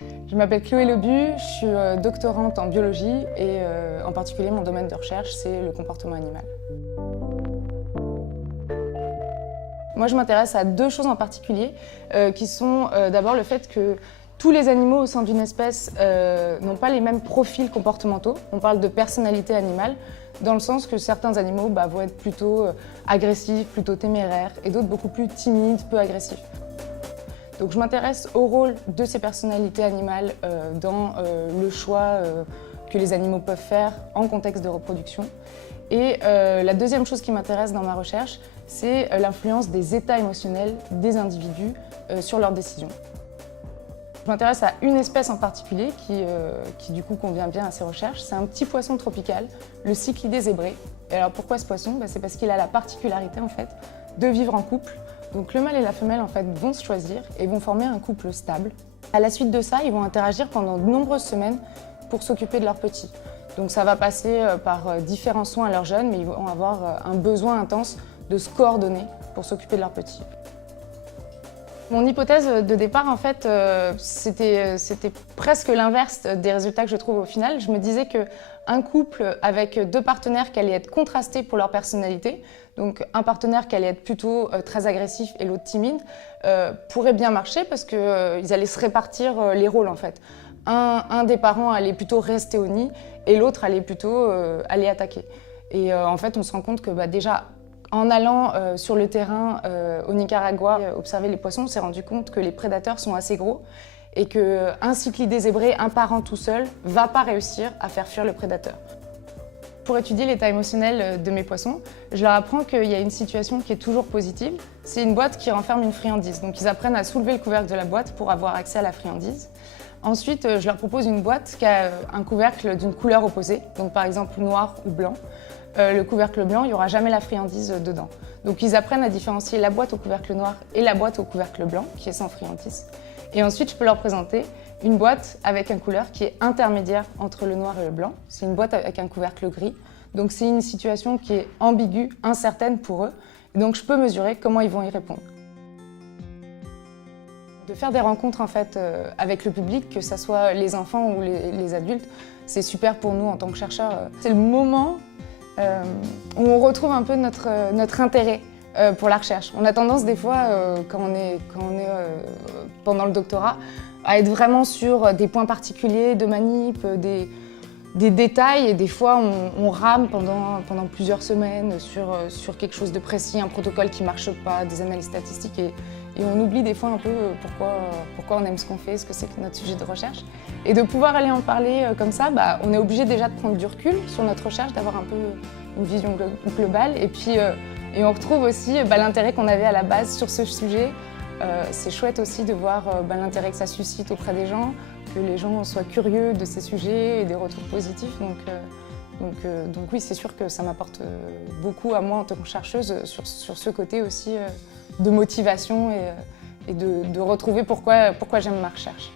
Je m'appelle Chloé Lebu, je suis doctorante en biologie et en particulier mon domaine de recherche c'est le comportement animal. Moi je m'intéresse à deux choses en particulier qui sont d'abord le fait que tous les animaux au sein d'une espèce n'ont pas les mêmes profils comportementaux. On parle de personnalité animale dans le sens que certains animaux vont être plutôt agressifs, plutôt téméraires et d'autres beaucoup plus timides, peu agressifs. Donc je m'intéresse au rôle de ces personnalités animales dans le choix que les animaux peuvent faire en contexte de reproduction. Et la deuxième chose qui m'intéresse dans ma recherche, c'est l'influence des états émotionnels des individus sur leurs décisions. Je m'intéresse à une espèce en particulier qui du coup convient bien à ces recherches. C'est un petit poisson tropical, le Cyclidés zébré. Et alors pourquoi ce poisson? C'est parce qu'il a la particularité en fait de vivre en couple. Donc le mâle et la femelle en fait vont se choisir et vont former un couple stable. À la suite de ça, ils vont interagir pendant de nombreuses semaines pour s'occuper de leurs petits. Donc ça va passer par différents soins à leurs jeunes, mais ils vont avoir un besoin intense de se coordonner pour s'occuper de leurs petits. Mon hypothèse de départ, en fait, c'était presque l'inverse des résultats que je trouve au final. Je me disais qu'un couple avec deux partenaires qui allaient être contrastés pour leur personnalité, donc un partenaire qui allait être plutôt très agressif et l'autre timide, pourrait bien marcher parce qu'ils allaient se répartir les rôles en fait. Un des parents allait plutôt rester au nid et l'autre allait plutôt aller attaquer. Et en fait, on se rend compte que déjà, en allant sur le terrain au Nicaragua observer les poissons, on s'est rendu compte que les prédateurs sont assez gros et qu'un Cyclidés zébré, un parent tout seul, ne va pas réussir à faire fuir le prédateur. Pour étudier l'état émotionnel de mes poissons, je leur apprends qu'il y a une situation qui est toujours positive. C'est une boîte qui renferme une friandise. Donc ils apprennent à soulever le couvercle de la boîte pour avoir accès à la friandise. Ensuite, je leur propose une boîte qui a un couvercle d'une couleur opposée, donc par exemple noir ou blanc. Le couvercle blanc, il n'y aura jamais la friandise dedans. Donc ils apprennent à différencier la boîte au couvercle noir et la boîte au couvercle blanc, qui est sans friandise. Et ensuite, je peux leur présenter une boîte avec un couleur qui est intermédiaire entre le noir et le blanc. C'est une boîte avec un couvercle gris. Donc c'est une situation qui est ambiguë, incertaine pour eux. Et donc je peux mesurer comment ils vont y répondre. De faire des rencontres en fait, avec le public, que ce soit les enfants ou les adultes, c'est super pour nous en tant que chercheurs. C'est le moment où on retrouve un peu notre intérêt pour la recherche. On a tendance des fois, quand on est pendant le doctorat, à être vraiment sur des points particuliers de manip, des détails, et des fois on rame pendant plusieurs semaines sur quelque chose de précis, un protocole qui ne marche pas, des analyses statistiques, et on oublie des fois un peu pourquoi on aime ce qu'on fait, ce que c'est que notre sujet de recherche. Et de pouvoir aller en parler comme ça, on est obligé déjà de prendre du recul sur notre recherche, d'avoir un peu une vision globale, et on retrouve aussi l'intérêt qu'on avait à la base sur ce sujet. C'est chouette aussi de voir l'intérêt que ça suscite auprès des gens, que les gens soient curieux de ces sujets et des retours positifs. Donc oui, c'est sûr que ça m'apporte beaucoup à moi en tant que chercheuse sur ce côté aussi de motivation et de retrouver pourquoi j'aime ma recherche.